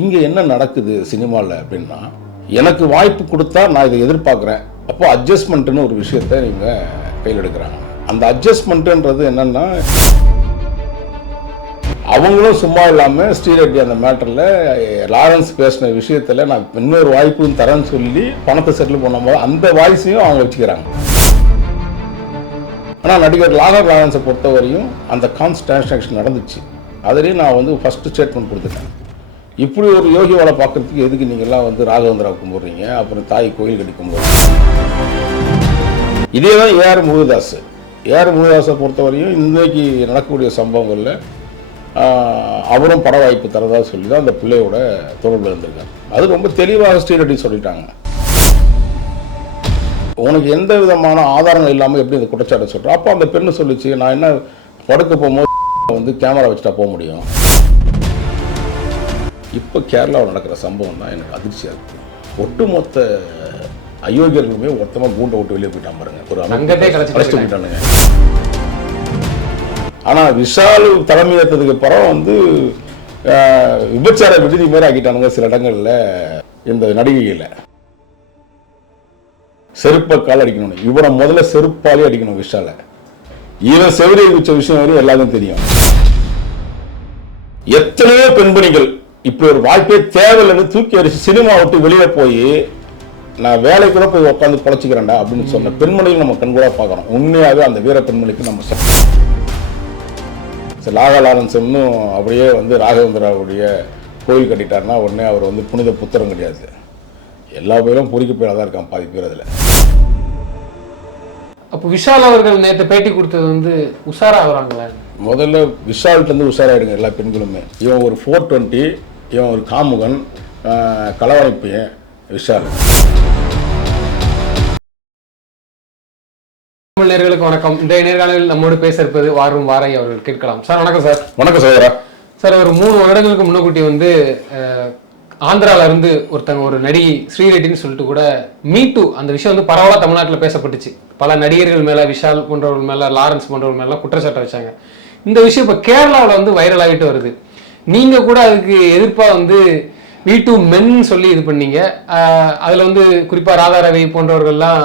இங்கே என்ன நடக்குது சினிமாவில் அப்படின்னா எனக்கு வாய்ப்பு கொடுத்தா நான் இதை எதிர்பார்க்குறேன். அப்போ அட்ஜஸ்ட்மெண்ட்டுன்னு ஒரு விஷயத்தை நீங்கள் கையில் எடுக்கிறாங்க. அந்த அட்ஜஸ்ட்மெண்ட்டுன்றது என்னன்னா அவங்களும் சும்மா இல்லாமல் ஸ்ரீரெட்டி அந்த மேட்டரில் லாரன்ஸ் பேசின விஷயத்தில் நான் இன்னொரு வாய்ப்பும் தரேன்னு சொல்லி பணத்தை செட்டில் பண்ணும்போது அந்த வாய்ஸையும் அவங்க வச்சுக்கிறாங்க. ஆனால் நடிகர் லாகர் லாரன்ஸை பொறுத்தவரையும் அந்த கான்ஸ் ட்ரான்ஸாக்ஷன் நடந்துச்சு. அதுலேயும் நான் வந்து ஃபஸ்ட்டு ஸ்டேட்மெண்ட் கொடுத்துட்டேன். இப்படி ஒரு யோகி வேலை பார்க்கறதுக்கு எதுக்கு நீங்கள்லாம் வந்து ராகவேந்திரா கும்பிட்றீங்க? அப்புறம் தாய் கோயில் கட்டி கும்பிட்றீங்க. இதே தான் ஏஆர் முருகதாஸ் ஏஆர் முருகதாஸை பொறுத்தவரையும் இன்றைக்கு நடக்கக்கூடிய சம்பவங்களில் அவரும் பட வாய்ப்பு தரதா சொல்லி தான் அந்த பிள்ளையோட தொடர்பு இருந்திருக்காரு. அது ரொம்ப தெளிவாக ஸ்ரீரெட்டி சொல்லிட்டாங்க. உனக்கு எந்த விதமான ஆதாரங்கள் இல்லாமல் எப்படி இந்த குற்றச்சாட்டை சொல்கிறேன் அப்போ அந்த பெண்ணு சொல்லிச்சு நான் என்ன படுக்க போகும்போது வந்து கேமரா வச்சுட்டா போக முடியும்? இப்போ கேரளாவில் நடக்கிற சம்பவம் தான் எனக்கு அதிர்ச்சியாக இருக்குது ஒட்டுமொத்த அயோக்கியர்களுமே மொத்தமாக கூண்டை விட்டு வெளியே போயிட்டான் பாருங்க. ஒரு கலைச்சிட்டு போயிட்டானுங்க. ஆனால் விஷால் தலைமை ஏற்றதுக்கு அப்புறம் வந்து விபச்சார விடுதி மாதிரி ஆக்கிட்டானுங்க சில இடங்கள்ல இந்த நடிகைகளை. செருப்பை கால் அடிக்கணும் இவனை முதல்ல செருப்பாலே அடிக்கணும் விஷால. இவன் செவிலியை வச்ச விஷயம் வரையும் எல்லாருக்கும் தெரியும். எத்தனையோ பெண்பணிகள் இப்படி ஒரு வாய்ப்பே தேவையில்லைன்னு தூக்கி அடிச்சு சினிமா விட்டு வெளியில போய் நான் வேலை கூட போய் உட்காந்து பொழைச்சிக்கிறேன்டா அப்படின்னு சொன்ன பெண்மணிகள் நம்ம கண்கூடா பார்க்கறோம் உண்மையாவே அந்த வீர பெண்மணிக்கு நம்ம சரி, லாகா லாரன்ஸ் இன்னும் அப்படியே வந்து ராகவேந்திராவுடைய கோயில் கட்டிட்டாருன்னா உடனே அவர் வந்து புனித புத்திரம் கிடையாது. எல்லா பேரும் பொறிக்க பேராக தான் இருக்கான் பாதி பேர் அதில். அப்போ விஷால் அவர்கள் நேற்று பேட்டி கொடுத்தது வந்து உஷாரா ஆகுறாங்களே? முதல்ல விஷால்ட்ட இருந்து உஷாராயிடுங்க எல்லா பெண்களுமே. இவன் ஒரு ஃபோர் டுவெண்ட்டி இவன் ஒரு காமுகன் பையன் விஷால் தமிழ் நேர்களுக்கு வணக்கம். இன்றைய நேர்காணலில் நம்மோடு பேச இருப்பது வாரும் வாரை அவர்கள் கேட்கலாம். சார் வணக்கம் சார். வணக்கம் சகோதரா சார் ஒரு மூணு வருடங்களுக்கு முன்னக்கூட்டி வந்து ஆந்திரால இருந்து ஒருத்தங்க ஒரு நடிகை ஸ்ரீரெட்டின்னு சொல்லிட்டு கூட மீ டூ அந்த விஷயம் வந்து பரவலாக தமிழ்நாட்டில் பேசப்பட்டுச்சு. பல நடிகர்கள் மேல விஷால் போன்றவர்கள் மேல லாரன்ஸ் போன்றவர்கள் மேல குற்றச்சாட்டை வச்சாங்க. இந்த விஷயம் இப்போ கேரளாவில் வந்து வைரல் ஆகிட்டு வருது. நீங்க கூட அதுக்கு எதிர்ப்பா வந்து மீ டூ மென் சொல்லி இது பண்ணீங்க. அதுல வந்து குறிப்பா ராதா ரவி போன்றவர்கள்லாம்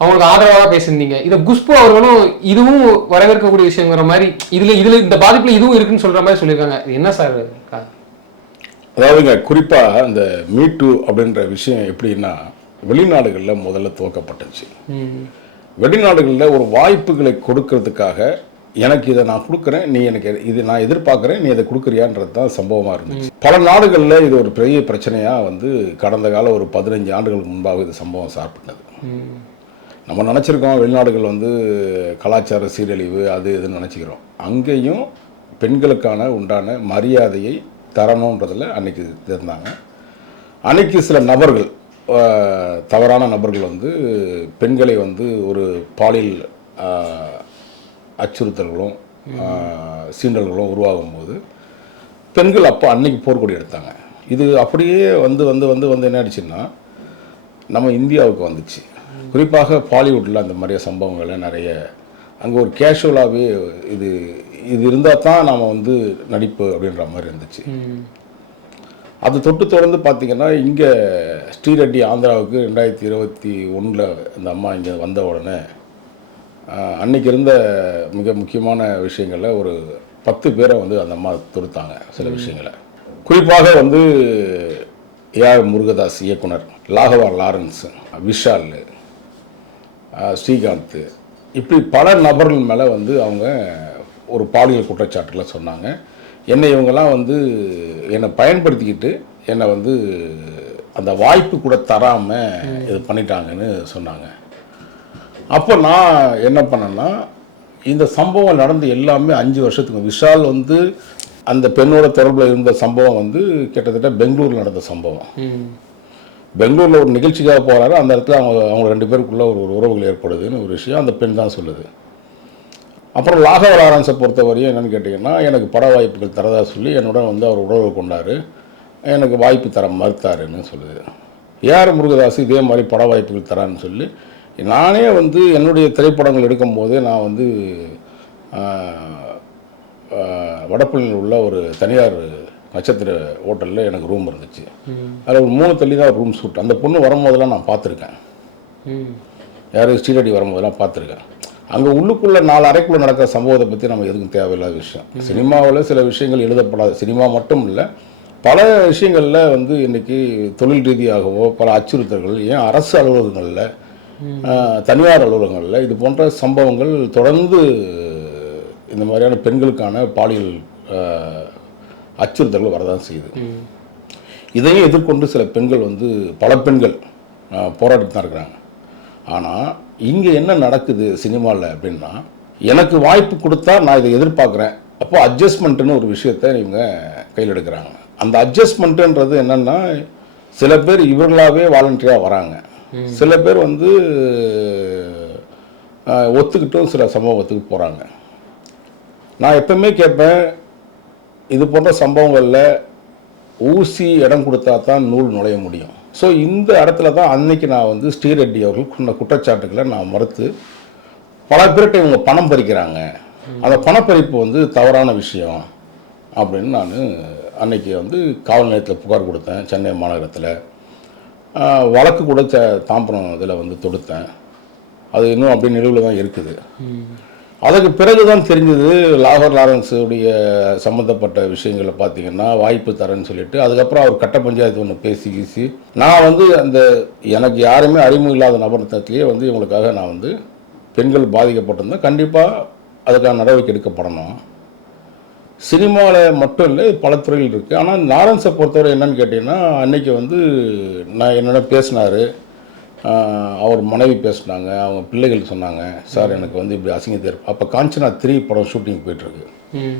அவங்களுக்கு ஆதரவாக பேசியிருந்தீங்க. இதை குஷ்பு அவர்களும் இதுவும் வரவேற்கக்கூடிய விஷயங்கிற மாதிரி இதுல இதுல இந்த பாதிப்புல இதுவும் இருக்குன்னு சொல்ற மாதிரி சொல்லியிருக்காங்க. என்ன சார்? அதாவதுங்க குறிப்பாக இந்த மீ டூ அப்படின்ற விஷயம் எப்படின்னா வெளிநாடுகளில் முதல்ல துவக்கப்பட்டுச்சு. வெளிநாடுகளில் ஒரு வாய்ப்புகளை கொடுக்கறதுக்காக எனக்கு இதை நான் கொடுக்குறேன் நீ எனக்கு இது நான் எதிர்பார்க்குறேன் நீ இதை கொடுக்குறியான்றது தான் சம்பவமாக இருந்துச்சு. பல நாடுகளில் இது ஒரு பெரிய பிரச்சனையாக வந்து கடந்த கால ஒரு பதினஞ்சு ஆண்டுகளுக்கு முன்பாக இது சம்பவம் சாப்பிட்டது நம்ம நினச்சிருக்கோம் வெளிநாடுகள் வந்து கலாச்சார சீரழிவு அது இதுன்னு நினச்சிக்கிறோம். அங்கேயும் பெண்களுக்கான உண்டான மரியாதையை தரணுன்றதில் அன்னைக்கு இருந்தாங்க. அன்னைக்கு சில நபர்கள் தவறான நபர்கள் வந்து பெண்களை வந்து ஒரு பாலியல் அச்சுறுத்தல்களும் சீண்டல்களும் உருவாகும் போது பெண்கள் அப்போ அன்னைக்கு போர்க்கொடி எடுத்தாங்க. இது அப்படியே வந்து வந்து வந்து வந்து என்ன ஆயிடுச்சுன்னா நம்ம இந்தியாவுக்கு வந்துச்சு. குறிப்பாக பாலிவுட்டில் அந்த மாதிரிய சம்பவங்களை நிறைய அங்கே ஒரு கேஷுவலாகவே இது இது இருந்தால் தான் நாம் வந்து நடிப்பு அப்படின்ற மாதிரி இருந்துச்சு. அது தொட்டு தொடர்ந்து பார்த்திங்கன்னா இங்கே ஸ்ரீரெட்டி ஆந்திராவுக்கு ரெண்டாயிரத்தி இருபத்தி ஒன்றில் இந்த அம்மா இங்கே வந்த உடனே அன்னைக்கு இருந்த மிக முக்கியமான விஷயங்களில் ஒரு பத்து பேரை வந்து அந்த அம்மா தொடுத்தாங்க சில விஷயங்களை. குறிப்பாக வந்து ஏஆர் முருகதாஸ் இயக்குனர் லாகவா லாரன்ஸ் விஷால் ஸ்ரீகாந்த் இப்படி பல நபர்கள் மேலே வந்து அவங்க ஒரு பாலியல் குற்றச்சாட்டுல சொன்னாங்க. என்னை இவங்கெல்லாம் வந்து என்னை பயன்படுத்திக்கிட்டு என்னை வந்து அந்த வாய்ப்பு கூட தராமல் இது பண்ணிட்டாங்கன்னு சொன்னாங்க. அப்போ நான் என்ன பண்ணேன்னா இந்த சம்பவம் நடந்து எல்லாமே அஞ்சு வருஷத்துக்கு விஷால் வந்து அந்த பெண்ணோட தொடர்பில் இருந்த சம்பவம் வந்து கிட்டத்தட்ட பெங்களூரில் நடந்த சம்பவம். பெங்களூரில் ஒரு நிகழ்ச்சிக்காக போகிறாரு அந்த இடத்துல அவங்க அவங்க ரெண்டு பேருக்குள்ள ஒரு ஒரு உறவுகள் ஏற்படுதுன்னு ஒரு விஷயம் அந்த பெண் தான் சொல்லுது. அப்புறம் லாகவ லாரன்ஸை பொறுத்தவரையும் என்னென்னு கேட்டிங்கன்னா எனக்கு பட வாய்ப்புகள் தரதா சொல்லி என்னுடன் வந்து அவர் உறவு கொண்டாரு. எனக்கு வாய்ப்பு தர மறுத்தாருன்னு சொல்லுது. ஏஆர் முருகதாஸ் இதே மாதிரி பட வாய்ப்புகள் தரான்னு சொல்லி நானே வந்து என்னுடைய திரைப்படங்கள் எடுக்கும்போதே நான் வந்து வடபழனியில் உள்ள ஒரு தனியார் நட்சத்திர ஹோட்டலில் எனக்கு ரூம் இருந்துச்சு. அதில் ஒரு மூணு தள்ளி தான் ரூம் ஷூட் அந்த பொண்ணு வரும்போதெல்லாம் நான் பார்த்துருக்கேன். யார் ஸ்ரீரடி வரும்போதெல்லாம் பார்த்துருக்கேன். அங்கே உள்ளுக்குள்ளே நாலு அறைக்குள்ளே நடக்கிற சம்பவத்தை பற்றி நம்ம எதுக்கும் தேவையில்லாத விஷயம். சினிமாவில் சில விஷயங்கள் எழுதப்படாது சினிமா மட்டும் இல்லை பல விஷயங்களில் வந்து இன்னைக்கு தொழில் ரீதியாகவோ பல அச்சுறுத்தல்கள் ஏன் அரசு அலுவலகங்களில் தனியார் அலுவலகங்களில் இது போன்ற சம்பவங்கள் தொடர்ந்து இந்த மாதிரியான பெண்களுக்கான பாலியல் அச்சுறுத்தல்கள் வரதான் செய்யுது. இதையும் எதிர்கொண்டு சில பெண்கள் வந்து பல பெண்கள் போராடிட்டு தான் இருக்கிறாங்க. ஆனால் இங்கே என்ன நடக்குது சினிமாவில் அப்படின்னா எனக்கு வாய்ப்பு கொடுத்தா நான் இதை எதிர்பார்க்குறேன். அப்போ அட்ஜஸ்ட்மெண்ட்டுன்னு ஒரு விஷயத்தை இவங்க கையில் எடுக்கிறாங்க. அந்த அட்ஜஸ்ட்மெண்ட்டுன்றது என்னென்னா சில பேர் இவர்களாகவே வாலண்டியராக வராங்க. சில பேர் வந்து ஒத்துக்கிட்டும் சில சம்பவத்துக்கு போகிறாங்க நான் எப்பவுமே கேட்பேன் இது போன்ற சம்பவங்களில் ஊசி இடம் கொடுத்தா தான் நூல் நுழைய முடியும். ஸோ இந்த இடத்துல தான் அன்னைக்கு நான் வந்து ஸ்ரீரெட்டி அவர்கள் சொன்ன குற்றச்சாட்டுகளை நான் மறுத்து பல பேர்கிட்ட இவங்க பணம் பறிக்கிறாங்க. அந்த பணப்பறிப்பு வந்து தவறான விஷயம் அப்படின்னு நான் அன்னைக்கு வந்து காவல் நிலையத்தில் புகார் கொடுத்தேன் சென்னை மாநகரத்தில். வழக்கு கூட ச- தாம்பரம் இதில் வந்து தொடுத்தேன். அது இன்னும் அப்படியே நிலவில் தான் இருக்குது. அதுக்கு பிறகு தான் தெரிஞ்சது லாகூர் லாரன்ஸுடைய சம்மந்தப்பட்ட விஷயங்களை பார்த்தீங்கன்னா வாய்ப்பு தரேன்னு சொல்லிட்டு அதுக்கப்புறம் அவர் கட்ட பஞ்சாயத்து ஒன்று பேசி கீசி நான் வந்து அந்த எனக்கு யாருமே அறிமுகம் இல்லாத நபர்த்தத்திலேயே வந்து இவங்களுக்காக நான் வந்து பெண்கள் பாதிக்கப்பட்டிருந்தேன் கண்டிப்பாக அதுக்கான நடவடிக்கை எடுக்கப்படணும். சினிமாவில் மட்டும் இல்லை பல துறைகள் இருக்குது ஆனால் லாரன்ஸை பொறுத்தவரை என்னன்னு கேட்டிங்கன்னா அன்னைக்கு வந்து நான் என்னென்ன பேசினார். அவர் மனைவி பேசினாங்க. அவங்க பிள்ளைகள் சொன்னாங்க சார் எனக்கு வந்து இப்படி அசிங்கத்தை அப்போ காஞ்சனா த்ரீ படம் ஷூட்டிங் போயிட்டுருக்கு. ம்.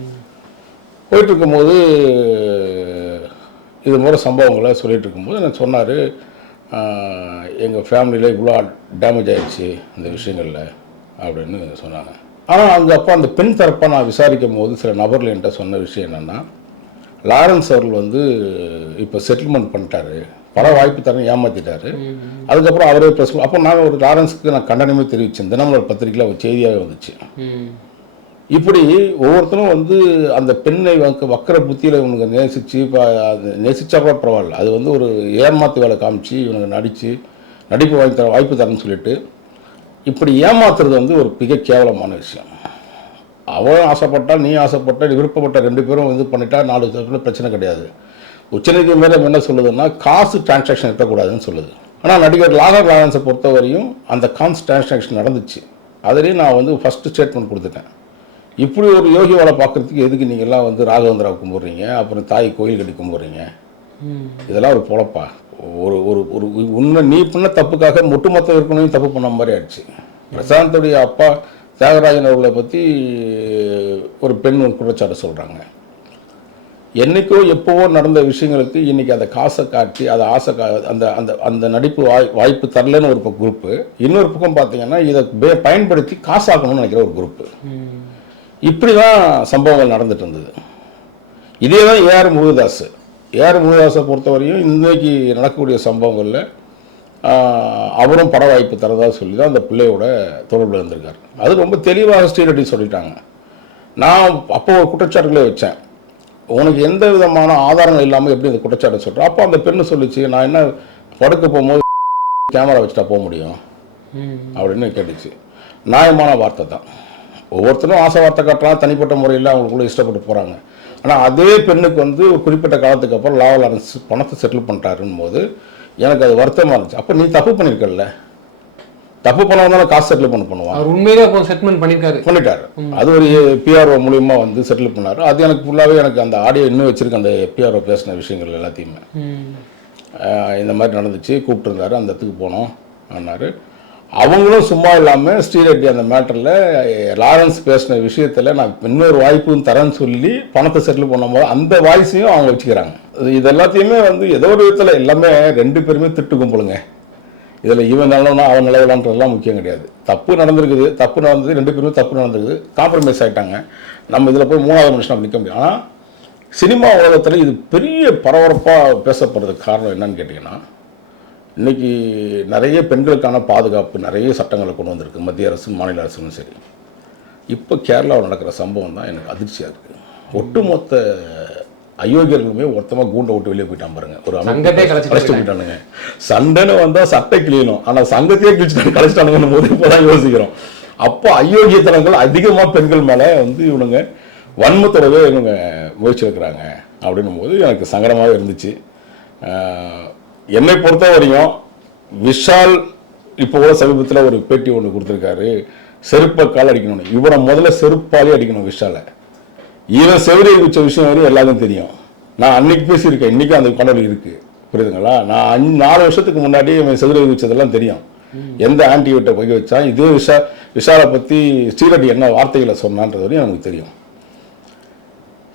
போயிட்டு இருக்கும்போது இது மாதிரி சம்பவங்களை சொல்லிட்டு இருக்கும்போது எனக்கு சொன்னார் எங்கள் ஃபேமிலியில் இவ்வளோ டேமேஜ் ஆயிடுச்சு இந்த விஷயங்களில் அப்படின்னு சொன்னாங்க. ஆனால் அங்கே அப்போ அந்த பெண் தரப்பை நான் விசாரிக்கும் போது சில நபர்கள் என்கிட்ட சொன்ன விஷயம் என்னென்னா லாரன்ஸ் அவர்கள் வந்து இப்போ செட்டில்மெண்ட் பண்ணிட்டாரு. பல வாய்ப்பு தரேன் ஏமாத்திட்டாரு. அதுக்கப்புறம் அவரே ப்ரெஸ் அப்போ நான் ஒரு லாரன்ஸுக்கு நான் கண்டனமே தெரிவித்தேன் தினமலர் பத்திரிக்கையில் ஒரு செய்தியாகவே வந்துச்சு. இப்படி ஒவ்வொருத்தரும் வந்து அந்த பெண்ணை வக்க வக்கர புத்தியில் இவனுக்கு நேசித்து இப்போ அது நேசிச்சா கூட பரவாயில்ல. அது வந்து ஒரு ஏமாத்து வேலை காமிச்சு இவனுக்கு நடித்து நடிப்பு வாங்கி தர வாய்ப்பு தரேன்னு சொல்லிட்டு இப்படி ஏமாத்துறது வந்து ஒரு மிக கேவலமான விஷயம். அவன் ஆசைப்பட்டால் நீ ஆசைப்பட்ட நீ விருப்பப்பட்ட ரெண்டு பேரும் இது பண்ணிட்டா நாலு பிரச்சனை கிடையாது. உச்சநீதிமன்றம் என்ன சொல்லுதுன்னா காசு டிரான்சாக்ஷன் இருக்கக்கூடாதுன்னு சொல்லுது. ஆனால் நடிகர் லாகர் லாரன்ஸை பொறுத்தவரையும் அந்த காசு டிரான்சாக்ஷன் நடந்துச்சு. அதுலேயும் நான் வந்து ஃபஸ்ட்டு ஸ்டேட்மெண்ட் கொடுத்துட்டேன். இப்படி ஒரு யோகி வேலை பார்க்குறதுக்கு எதுக்கு நீங்கள்லாம் வந்து ராகவேந்திராவை கும்பிட்றீங்க? அப்புறம் தாய் கோயில் கட்டி கும்பிட்றீங்க இதெல்லாம் ஒரு பொழப்பா? ஒரு ஒரு ஒரு உண்மை நீ பண்ண தப்புக்காக ஒட்டுமொத்த விற்பனையும் தப்பு பண்ண மாதிரி ஆயிடுச்சு. பிரசாந்தோடைய அப்பா தியாகராஜன் அவர்களை பற்றி ஒரு பெண் குற்றச்சாட்டு சொல்கிறாங்க என்னைக்கோ எப்போவோ நடந்த விஷயங்களுக்கு இன்னைக்கு அந்த காசை காட்டி அதை ஆசை கா அந்த அந்த அந்த நடிப்பு வாய் வாய்ப்பு தரலன்னு ஒரு குரூப்பு இன்னொரு பக்கம் பார்த்தீங்கன்னா இதை பே- பயன்படுத்தி காசாக்கணும்னு நினைக்கிற ஒரு குரூப்பு இப்படி தான் சம்பவங்கள் நடந்துட்டு இருந்தது. இதே தான் ஏஆர் முருகதாஸ். ஏஆர் முருகதாஸை பொறுத்தவரையும் இன்னைக்கு நடக்கக்கூடிய சம்பவங்களில் அவரும் பட வாய்ப்பு தரதா சொல்லி தான் அந்த பிள்ளையோட தொடர்பில் இருந்திருக்காரு. அது ரொம்ப தெளிவாக ஸ்ரீரெட்டி சொல்லிட்டாங்க. நான் அப்போ ஒரு குற்றச்சாட்டுகளே வச்சேன். உனக்கு எந்த விதமான ஆதாரங்கள் இல்லாமல் எப்படி இந்த குற்றச்சாட்டு சொல்கிறேன் அப்போ அந்த பெண்ணு சொல்லிச்சு நான் என்ன படுக்க போகும்போது கேமரா வச்சுட்டா போக முடியும்? அப்படின்னு கேட்டுச்சு. நியாயமான வார்த்தை தான். ஒவ்வொருத்தரும் ஆசை வார்த்தை காட்டுறாங்க தனிப்பட்ட முறையில் அவங்களுக்குள்ள இஷ்டப்பட்டு போகிறாங்க ஆனால் அதே பெண்ணுக்கு வந்து குறிப்பிட்ட காலத்துக்கு அப்புறம் லாவல் அரசு பணத்தை செட்டில் பண்ணிட்டாருன்னு போது எனக்கு அது வருத்தமாக இருந்துச்சு. அப்போ நீ தப்பு பண்ணியிருக்கல தப்பு பண்ணவங்க தானே காசு செட்டில் பண்ண பண்ணுவான் அவர் உண்மையிலே அப்போ செட்டில்மெண்ட் பண்ணியிருக்காரு பண்ணிட்டாரு. அது ஒரு பிஆர்ஓ மூலியமா வந்து செட்டில் பண்ணாரு. அது எனக்கு ஃபுல்லாகவே எனக்கு அந்த ஆடியோ இன்னும் வச்சிருக்கேன் அந்த பிஆர்ஓ பேசின விஷயங்கள் எல்லாத்தையுமே. இந்த மாதிரி நடந்துச்சு. கூப்பிட்டுருந்தாரு. அந்த இடத்துக்கு போனோம் ஆனாரு அவங்களும் சும்மா இல்லாமல் ஸ்ரீரெட்டி அந்த மேட்டரில் லாரன்ஸ் பேசின விஷயத்தில் நான் இன்னொரு வாய்ப்பும் தரேன்னு சொல்லி பணத்தை செட்டில் பண்ணும்போது அந்த வாய்ஸையும் அவங்க வச்சுக்கிறாங்க. இது- எல்லாத்தையுமே வந்து ஏதோ ஒரு விதத்தில் எல்லாமே ரெண்டு பேருமே திட்டு கும்பலுங்க. இதில் இவன் நல்லவனா அவன் நல்லவனான்றதெல்லாம் முக்கியம் கிடையாது. தப்பு நடந்திருக்குது தப்பு நடந்தது ரெண்டு பேருமே தப்பு நடந்திருக்குது காம்ப்ரமைஸ் ஆகிட்டாங்க நம்ம இதில் போய் மூணாவது மனுஷன் நிற்க முடியும். ஆனால் சினிமா உலகத்தில் இது பெரிய பரபரப்பாக பேசப்படுறதுக்கு காரணம் என்னன்னு கேட்டிங்கன்னா இன்னைக்கு நிறைய பெண்களுக்கான பாதுகாப்பு நிறைய சட்டங்களை கொண்டு வந்திருக்கு. மத்திய அரசு மாநில அரசும் சரி. இப்போ கேரளாவில் நடக்கிற சம்பவம் தான் எனக்கு அதிர்ச்சியாக இருக்குது ஒட்டுமொத்த அயோக்கியர்களுமே ஒருத்தமாக கூண்டை விட்டு வெளியே போயிட்டான் பாருங்க. ஒரு அமைப்பு கலைச்சிட்டு போயிட்டானுங்க. சண்டைன்னு வந்தால் சட்டை கிளியணும் ஆனால் சங்கத்தையே கிழிச்சிட்டு கலைச்சிட்டானுங்கன்னு போது இப்போ தான் யோசிக்கிறோம். அப்போ அயோக்கியத்தனங்கள் அதிகமாக பெண்கள் மேலே வந்து இவனுங்க வன்மத்தோடவே இவங்க முயற்சி எடுக்கிறாங்க. அப்படின்னும் போது எனக்கு சங்கடமாகவே இருந்துச்சு. என்னை பொறுத்த வரையும் விஷால் இப்போ கூட சமீபத்தில் ஒரு பேட்டி ஒன்று கொடுத்துருக்காரு. செருப்பை கால் அடிக்கணும்னு. இவரை முதல்ல செருப்பாலே அடிக்கணும் விஷாலை. இவன் செவிரை வச்ச விஷயம் வரையும் எல்லாருக்கும் தெரியும். நான் அன்னைக்கு பேசியிருக்கேன். இன்றைக்கும் அந்த கடவுள் இருக்குது புரியுதுங்களா? நான் அஞ்சு நாலு வருஷத்துக்கு முன்னாடி இவன் செவிரை வச்சதெல்லாம் தெரியும். எந்த ஆன்டிபயோட்டை போய் வச்சான்? இதே விஷா விஷாலை பற்றி ஸ்ரீரெட்டி என்ன வார்த்தைகளை சொன்னான்றது வரையும் எனக்கு தெரியும்.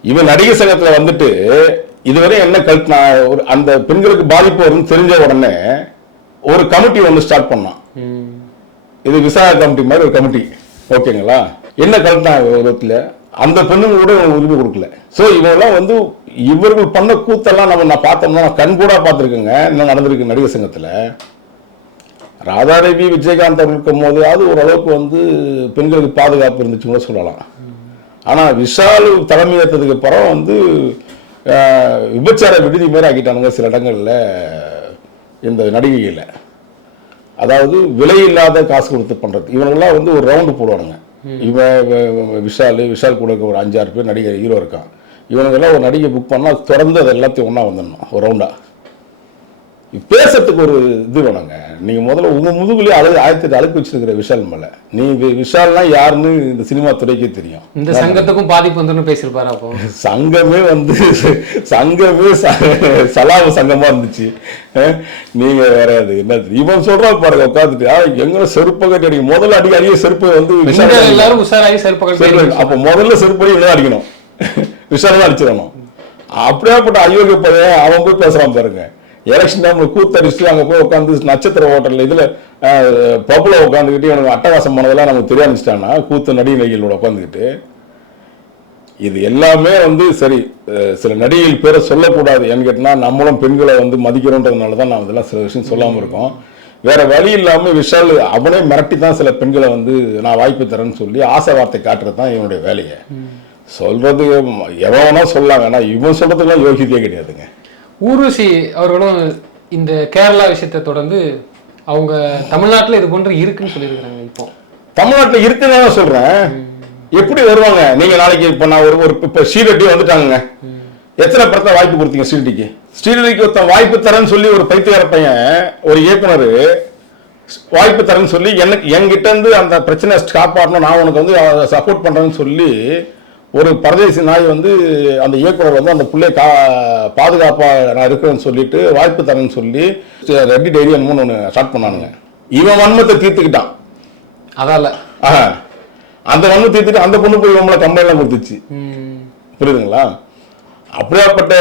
இவன் நடிகர் சங்கத்தில் வந்துட்டு இதுவரை என்ன கல் ஒரு அந்த பெண்களுக்கு பாதிப்பு வரும்னு தெரிஞ்ச உடனே ஒரு கமிட்டி ஒன்று ஸ்டார்ட் பண்ணான். இது விசாரணை கமிட்டி மாதிரி ஒரு கமிட்டி. ஓகேங்களா? என்ன கலெக்டா விவரத்தில் அந்த பெண்ணுங்க கூட உரிமை கொடுக்கல. ஸோ இவங்கெல்லாம் வந்து இவர்கள் பண்ண கூத்தெல்லாம் நம்ம நான் பார்த்தோம்னா நான் கண் கூட பார்த்துருக்கேங்க. இன்னும் நடந்திருக்கு நடிகர் சங்கத்தில்? ராதாரவி விஜயகாந்த் அவர்கள் இருக்கும் போது அது ஓரளவுக்கு வந்து பெண்களுக்கு பாதுகாப்பு இருந்துச்சு கூட சொல்லலாம். ஆனால் விஷால் தலைமையேற்றதுக்கு அப்புறம் வந்து விபச்சார விடுதி மாரி ஆக்கிட்டானுங்க சில இடங்களில் இந்த நடிகைகளை அதாவது விலை இல்லாத காசு கொடுத்து பண்றது. இவங்கெல்லாம் வந்து ஒரு ரவுண்டு போடுவானுங்க. இவன் விஷால் விஷால் கூட ஒரு அஞ்சாறு பேர் நடிகர் ஹீரோ இருக்கான். இவனுங்கெல்லாம் ஒரு நடிகை புக் பண்ணால் தொடர்ந்து அது எல்லாத்தையும் ஒன்றா வந்துடணும் ஒரு ரவுண்டா பேசுறதுக்கு ஒரு இது வேணுங்க. நீங்க முதல்ல உங்க முதுகுலயே அழகு ஆயிரத்தி அழுக்கு வச்சிருக்கிற விஷால் மேல. நீ விஷால்னா யாருன்னு இந்த சினிமா துறைக்கே தெரியும். இந்த சங்கத்துக்கும் பாதிப்பு வந்துன்னு பேசியிருப்பாரு அப்போ. சங்கமே வந்து சங்கமே சலாம சங்கமா இருந்துச்சு. அஹ், நீங்க வேற அது என்ன இவன் சொல்றான் பாருங்க உட்காந்துட்டு எங்க செருப்பை கட்டி அடிக்கும் முதல்ல அடிக்க அடிக்க செருப்பை வந்து விஷால். எல்லாரும் உஷாராகி செருப்பு அப்ப முதல்ல செருப்படி இவன் அடிக்கணும். விஷால் தான் அடிச்சிடணும். அப்படியாப்பட்ட அயோக்கிய பையன் அவன் போய் பேசுறான் பாருங்க. எலெக்ஷன் டைம்ல கூத்தடிச்சுட்டு அங்க போய் உட்காந்து நட்சத்திர ஹோட்டல்ல இதுல பப்புல உட்காந்துக்கிட்டு இவனுக்கு அட்டகாசம் பண்ணதெல்லாம் நமக்கு தெரிய ஆரம்பிச்சிட்டான்னா கூத்து நடிகை நடிகளோட உட்காந்துக்கிட்டு இது எல்லாமே வந்து சரி சில நடிகைகள் பேரை சொல்லக்கூடாது. ஏன்னு கேட்டினா நம்மளும் பெண்களை வந்து மதிக்கிறோன்றதுனால தான் நான் இதெல்லாம் சில விஷயம் சொல்லாம இருக்கோம். வேற வழி இல்லாம விஷால் அவனே மிரட்டி தான் சில பெண்களை வந்து நான் வாய்ப்பு தரேன்னு சொல்லி ஆசை வார்த்தை காட்டுறது தான் இவனுடைய வேலையை. சொல்றது எவனோ சொல்லலாம். ஆனா இவன் சொல்றதுக்கெல்லாம் யோகியதே கிடையாதுங்க. ஊர்வசி அவர்களும் இந்த கேரளா விஷயத்தை தொடர்ந்து அவங்க தமிழ்நாட்டுல இது போன்று இருக்குன்னு சொல்லியிருக்கிறாங்க இப்போ. தமிழ்நாட்டுல இருக்குன்னு சொல்றேன். எப்படி வருவாங்க? நீங்க நாளைக்கு இப்ப நான் ஒரு ஒரு இப்ப ஸ்ரீரெட்டி வந்துட்டாங்க எத்தனை படத்தை வாய்ப்பு கொடுத்தீங்க ஸ்ரீரெட்டிக்கு? ஸ்ரீரெட்டிக்கு ஒருத்தன் வாய்ப்பு தரேன்னு சொல்லி ஒரு பைத்தியார பையன் ஒரு இயக்குனர் வாய்ப்பு தரேன்னு சொல்லி எனக்கு என்கிட்ட இருந்து அந்த பிரச்சனை காப்பாற்றணும் நான் உனக்கு வந்து சப்போர்ட் பண்றேன்னு சொல்லி ஒரு பரதேசி நாய் வந்து அந்த இயக்குனர் வந்து அந்த பிள்ளைய கா பாதுகாப்பா நான் இருக்கிறேன்னு சொல்லிட்டு வாய்ப்பு தரேன்னு சொல்லி ரெட்டி டைரி என்னமோ ஒன்று ஸ்டார்ட் பண்ணானுங்க. இவன் வன்மத்தை தீர்த்துக்கிட்டான். அதால. அந்த வன்மத்தை தீர்த்துட்டு அந்த பொண்ணு போய் இவங்கள கம்பெனிலாம் கொடுத்துச்சு. புரியுதுங்களா? அப்படியாப்பட்ட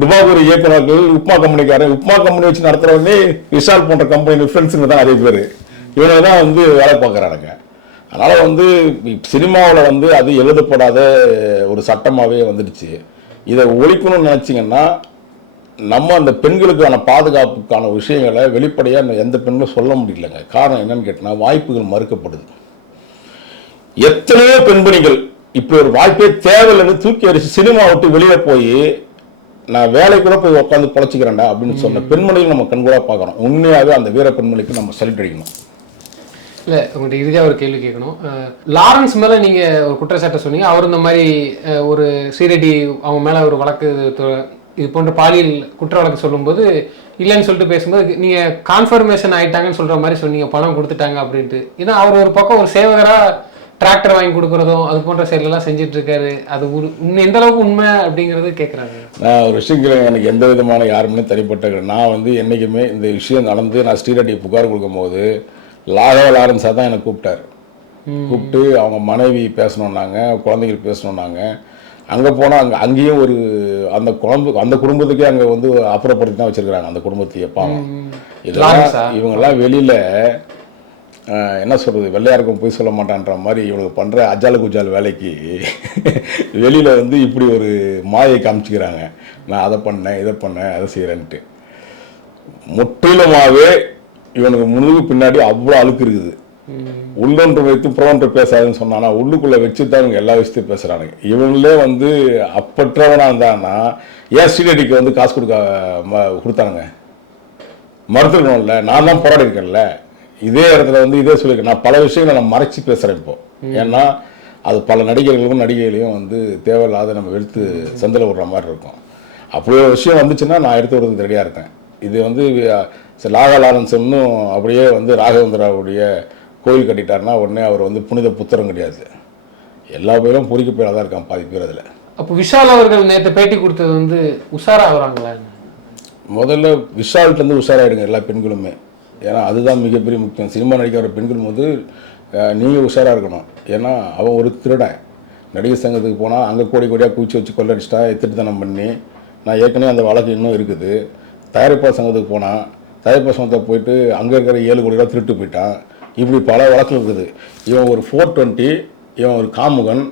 டுபாகூர் இயக்குனர்கள் உப்மா கம்பெனிக்காரன் உப்மா கம்பெனி வச்சு நடத்துறவனே விஷால் போன்ற கம்பெனி ஃப்ரெண்ட்ஸுங்க தான் நிறைய பேர். இவங்க தான் வந்து வேலை பார்க்குறானுங்க. அதனால வந்து சினிமாவில் வந்து அது எழுதப்படாத ஒரு சட்டமாகவே வந்துடுச்சு. இதை ஒழிக்கணும்னு நினச்சிங்கன்னா நம்ம அந்த பெண்களுக்கான பாதுகாப்புக்கான விஷயங்களை வெளிப்படையாக எந்த பெண்களும் சொல்ல முடியலங்க. காரணம் என்னன்னு கேட்டினா வாய்ப்புகள் மறுக்கப்படுது. எத்தனையோ பெண்மணிகள் இப்படி ஒரு வாய்ப்பே தேவையில்லைன்னு தூக்கி அடிச்சு சினிமா விட்டு வெளியில போய் நான் வேலை கூட போய் உட்காந்து பொழைச்சிக்கிறேன்டா அப்படின்னு சொன்ன பெண்மணிகள் நம்ம கண்கூடா பார்க்குறோம். உண்மையாகவே அந்த வீர பெண்மணிக்கு நம்ம சல்யூட் அடிக்கணும். இல்ல உங்கள்கிட்ட இறுதியாக ஒரு கேள்வி கேட்கணும் லாரன்ஸ் மேல நீங்க ஒரு குற்றச்சாட்டை சொன்னீங்க. அவர் இந்த மாதிரி ஒரு சீரடி அவங்க மேல ஒரு வழக்கு இது போன்ற பாலியல் குற்ற வழக்கு சொல்லும்போது இல்லைன்னு சொல்லிட்டு பேசும்போது நீங்க கான்ஃபர்மேஷன் ஆயிட்டாங்கன்னு சொல்ற மாதிரி சொன்னீங்க பணம் கொடுத்துட்டாங்க அப்படின்ட்டு. ஏன்னா அவர் ஒரு பக்கம் ஒரு சேவகரா டிராக்டர் வாங்கி கொடுக்கறதும் அது போன்ற செயலெல்லாம் செஞ்சுட்டு இருக்காரு அது ஒரு உண்மை எந்த அளவுக்கு உண்மை அப்படிங்கறது கேட்குறாங்க நான் ஒரு விஷயங்கள எனக்கு எந்த விதமான யாருமே தனிப்பட்ட நான் வந்து என்றைக்குமே இந்த விஷயம் நடந்து நான் ஸ்ரீரெட்டி புகார் கொடுக்கும்போது லாகவ லாரன்ஸாக தான் என்னை கூப்பிட்டாரு. கூப்பிட்டு அவங்க மனைவி பேசணுன்னாங்க குழந்தைகள் பேசணுன்னாங்க அங்கே போனால் அங்கே அங்கேயும் ஒரு அந்த குழம்பு அந்த குடும்பத்துக்கே அங்கே வந்து அப்புறப்படுத்தி தான் வச்சிருக்கிறாங்க அந்த குடும்பத்தையே பாவம். இதெல்லாம் லாரன்ஸா? இவங்கெல்லாம் வெளியில் என்ன சொல்கிறது வெள்ளையாருக்கும் போய் சொல்ல மாட்டான்ற மாதிரி இவனுக்கு பண்ணுற அஜால குஜால் வேலைக்கு வெளியில் வந்து இப்படி ஒரு மாயை காமிச்சிக்கிறாங்க. நான் அதை பண்ணேன் இதை பண்ணேன் அதை செய்கிறேன்ட்டு முற்றிலுமாகவே இவனுக்கு முதுகு பின்னாடி அவ்வளோ அழுக்கு இருக்குது. உள்ளொன்று வைத்து புறொன்று பேசாதுன்னு சொன்னானா உள்ளுக்குள்ள வச்சு தான் இவங்க எல்லா விஷயத்தையும் பேசுறானுங்க. இவங்களே வந்து அப்பற்றவனா இருந்தான்னா ஏன் ஸ்ரீரெட்டிக்கு வந்து காசு கொடுக்க கொடுத்தானுங்க? மறுத்துருக்கணும்ல நான் தான் போராடி இருக்கேன்ல. இதே இடத்துல வந்து இதே சொல்லியிருக்கேன். நான் பல விஷயங்களை நான் மறைச்சு பேசுறேன் இப்போ. ஏன்னா அது பல நடிகர்களுக்கும் நடிகைகளையும் வந்து தேவையில்லாத நம்ம வெளுத்து சந்தில விடுற மாதிரி இருக்கும். அப்படி ஒரு விஷயம் வந்துச்சுன்னா நான் எடுத்து விடுறதுக்கு ரெடியாக இருக்கேன். இது வந்து சரி, லாகா லாரன்ஸ் இன்னும் அப்படியே வந்து ராகவேந்திராவுடைய கோயில் கட்டிட்டாருன்னா உடனே அவர் வந்து புனித புத்திரம் கிடையாது. எல்லா பேரும் பொறிக்க பேராக தான் இருக்கான் பாதி பேர் அதில். அப்போ விஷால் அவர்கள் நேற்று பேட்டி கொடுத்தது வந்து உஷாரா ஆகுறாங்களா முதல்ல விஷால்கிட்டருந்து உஷாராயிடுங்க எல்லா பெண்களுமே. ஏன்னா அதுதான் மிகப்பெரிய முக்கியம். சினிமா நடிக்கிற பெண்கள் போது நீங்கள் உஷாராக இருக்கணும். ஏன்னா அவன் ஒரு திருடன் நடிகர் சங்கத்துக்கு போனால் அங்கே கோடி கோடியாக குச்சி வச்சு கொள்ளடிச்சிட்டா திருத்தனம் பண்ணி நான் ஏற்கனவே அந்த வழக்கு இன்னும் இருக்குது. தயாரிப்பாளர் சங்கத்துக்கு போனான் தயாரிப்பாளர் சங்கத்தை போயிட்டு அங்கே இருக்கிற ஏழு கோடி ரூபா திருட்டு போயிட்டான். இப்படி பல வழக்கு இருக்குது. இவன் ஒரு ஃபோர் டுவெண்ட்டி இவன் ஒரு காமுகன்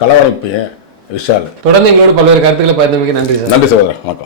களவாணிப்பையன் விஷால். தொடர்ந்து எங்களோட பல்வேறு கருத்துக்களை பகிர்ந்தமைக்கு நன்றி சார். நன்றி சகோதரன் வணக்கம்.